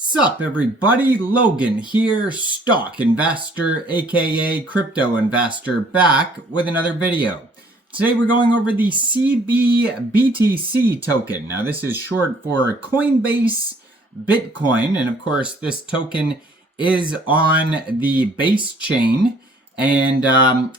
Sup everybody, Logan here, stock investor aka crypto investor, back with another video. Today we're going over the cbBTC token. Now this is short for Coinbase Bitcoin, and of course this token is on the base chain, and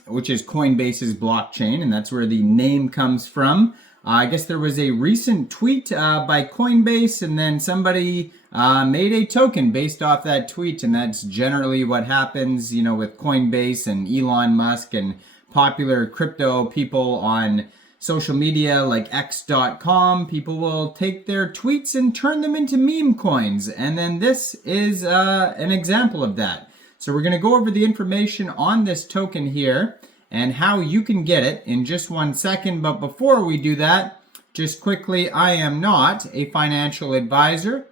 which is Coinbase's blockchain, and that's where the name comes from. I guess there was a recent tweet by Coinbase, and then somebody made a token based off that tweet, and that's generally what happens, you know, with Coinbase and Elon Musk and popular crypto people on social media like X.com. People will take their tweets and turn them into meme coins, and then this is an example of that. So we're going to go over the information on this token here and how you can get it in just 1 second. But before we do that, just quickly, I am not a financial advisor.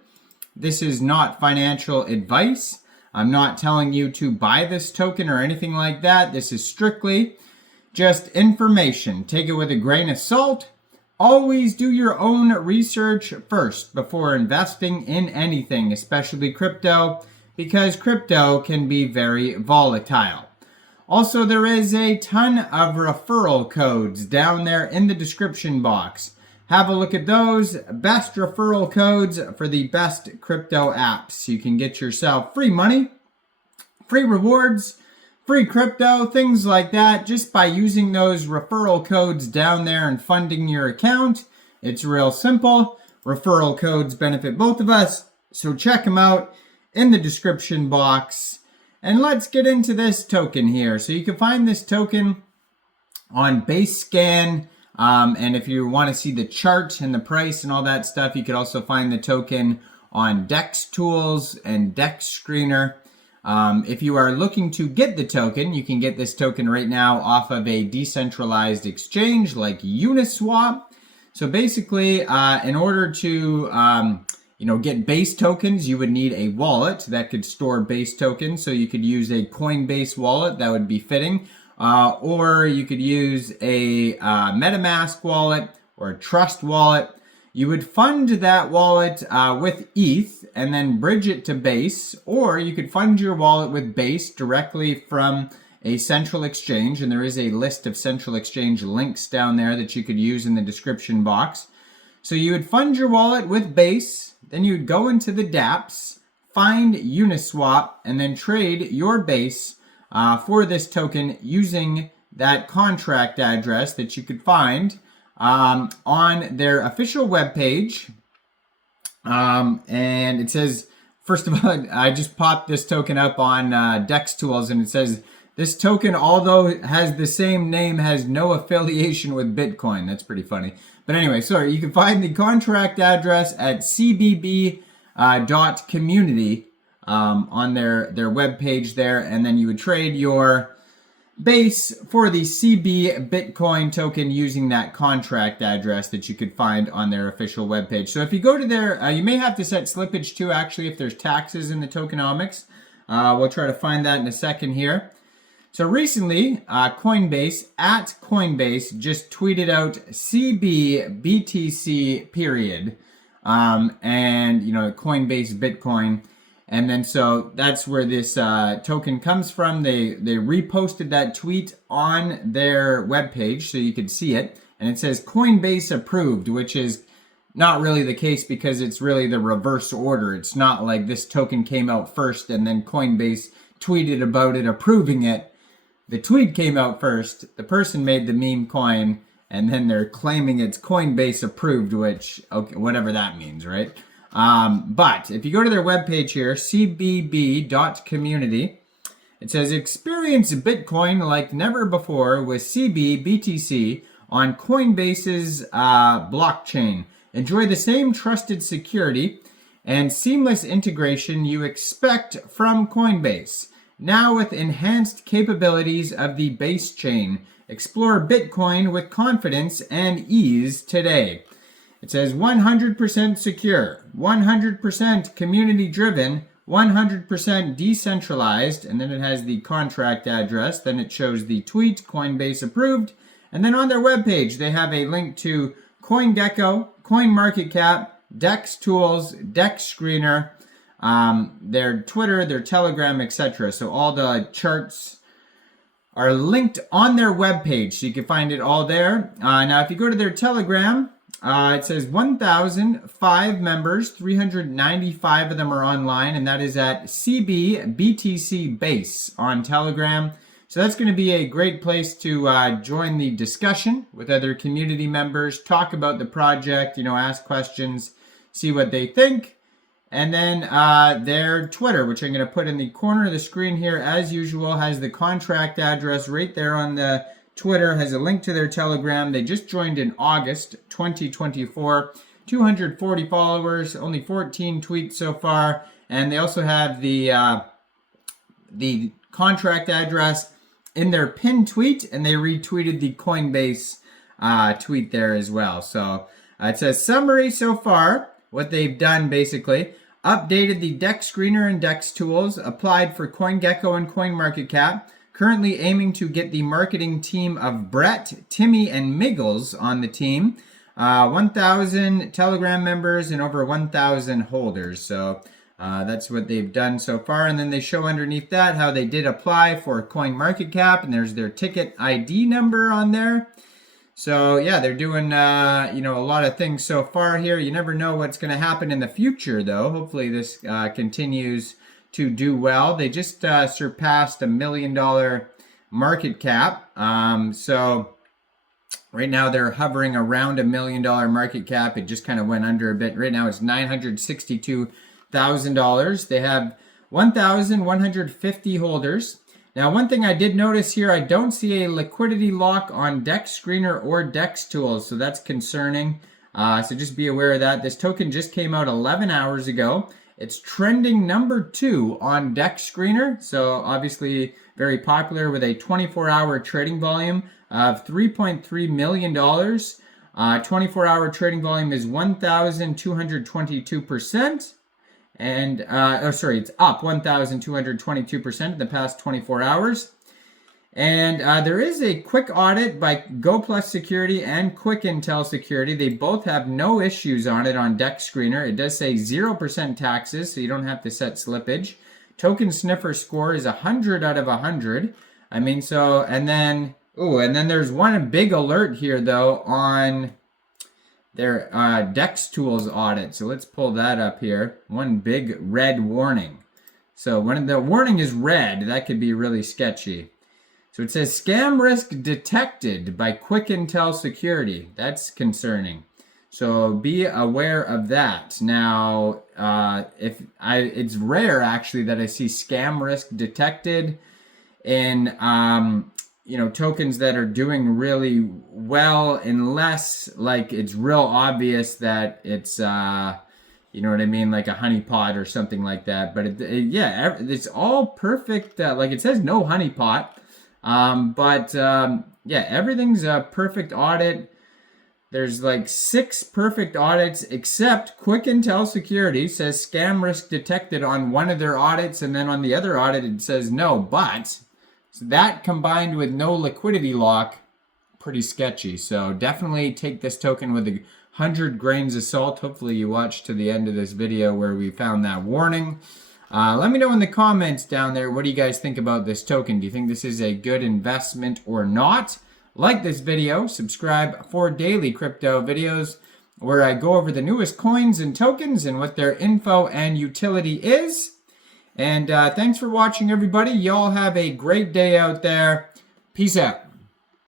This is not financial advice. I'm not telling you to buy this token or anything like that. This is strictly just information. Take it with a grain of salt. Always do your own research first before investing in anything, especially crypto, because crypto can be very volatile. Also, there is a ton of referral codes down there in the description box. Have a look at those. Best referral codes for the best crypto apps. You can get yourself free money, free rewards, free crypto, things like that, just by using those referral codes down there and funding your account. It's real simple. Referral codes benefit both of us, so check them out in the description box. And let's get into this token here. So you can find this token on BaseScan. And if you want to see the chart and the price and all that stuff, you could also find the token on DEX Tools and DEX Screener. If you are looking to get the token, you can get this token right now off of a decentralized exchange like UNISWAP. So basically, in order to get base tokens, you would need a wallet that could store base tokens. So you could use a Coinbase wallet, that would be fitting. Or you could use a MetaMask wallet or a Trust wallet. You would fund that wallet with ETH and then bridge it to Base, or you could fund your wallet with Base directly from a central exchange, and there is a list of central exchange links down there that you could use in the description box. So you would fund your wallet with Base, then you would go into the dApps, find Uniswap, and then trade your Base for this token using that contract address that you could find on their official webpage. And it says, first of all, I just popped this token up on DEX Tools, and it says, this token, although it has the same name, has no affiliation with Bitcoin. That's pretty funny. But anyway, sorry, you can find the contract address at cbB.community. On their webpage there, and then you would trade your Base for the CB Bitcoin token using that contract address that you could find on their official webpage. So if you go to their, you may have to set slippage too, actually, if there's taxes in the tokenomics. We'll try to find that in a second here. So recently, Coinbase just tweeted out cbBTC period, and Coinbase Bitcoin. And then so that's where this token comes from. They reposted that tweet on their webpage so you could see it. And it says Coinbase approved, which is not really the case because it's really the reverse order. It's not like this token came out first and then Coinbase tweeted about it approving it. The tweet came out first, the person made the meme coin, and then they're claiming it's Coinbase approved, which, okay, whatever that means, right? But if you go to their webpage here, cbB.community, it says experience Bitcoin like never before with cbBTC on Coinbase's blockchain. Enjoy the same trusted security and seamless integration you expect from Coinbase. Now with enhanced capabilities of the base chain, explore Bitcoin with confidence and ease today. It says 100% secure, 100% community-driven, 100% decentralized, and then it has the contract address. Then it shows the tweet, Coinbase approved. And then on their webpage, they have a link to CoinGecko, CoinMarketCap, DEX Tools, DEX Screener, their Twitter, their Telegram, etc. So all the charts are linked on their webpage, so you can find it all there. Now, if you go to their Telegram, it says 1,005 members, 395 of them are online, and that is at cbBTC base on Telegram. So that's going to be a great place to join the discussion with other community members, talk about the project, ask questions, see what they think. And then their Twitter, which I'm going to put in the corner of the screen here, as usual, has the contract address right there on the Twitter, has a link to their Telegram. They just joined in August 2024, 240 followers, only 14 tweets so far. And they also have the contract address in their pinned tweet, and they retweeted the Coinbase tweet there as well. So it says summary so far, what they've done basically. Updated the DEX screener and DEX tools, applied for CoinGecko and CoinMarketCap, currently aiming to get the marketing team of Brett, Timmy, and Miggles on the team. 1,000 Telegram members and over 1,000 holders. So that's what they've done so far. And then they show underneath that how they did apply for CoinMarketCap, and there's their ticket ID number on there. So yeah, they're doing a lot of things so far here. You never know what's going to happen in the future, though. Hopefully this continues to do well. They just surpassed $1 million market cap. So right now they're hovering around $1 million market cap. It just kind of went under a bit. Right now it's $962,000. They have 1,150 holders. Now, one thing I did notice here, I don't see a liquidity lock on DEX Screener or DEX Tools, so that's concerning. So just be aware of that. This token just came out 11 hours ago. It's trending number 2 on DEX Screener, so obviously very popular with a 24-hour trading volume of $3.3 million. 24-hour trading volume is 1,222%. And, it's up 1,222% in the past 24 hours. And there is a quick audit by GoPlus Security and Quick Intel Security. They both have no issues on it on DEX Screener. It does say 0% taxes, so you don't have to set slippage. Token sniffer score is 100 out of 100. And then there's one big alert here, though, on their DEX Tools audit. So let's pull that up here. One big red warning. So when the warning is red, that could be really sketchy. So it says scam risk detected by Quick Intel Security. That's concerning. So be aware of that. Now, it's rare actually that I see scam risk detected in tokens that are doing really well, unless like it's real obvious that it's like a honeypot or something like that. But it's all perfect. Like it says no honeypot, everything's a perfect audit. There's like 6 perfect audits, except Quick Intel Security says scam risk detected on one of their audits, and then on the other audit it says no, but so that combined with no liquidity lock, pretty sketchy. So definitely take this token with 100 grains of salt. Hopefully you watched to the end of this video where we found that warning. Let me know in the comments down there, what do you guys think about this token? Do you think this is a good investment or not? Like this video, subscribe for daily crypto videos where I go over the newest coins and tokens and what their info and utility is. And thanks for watching, everybody. Y'all have a great day out there. Peace out.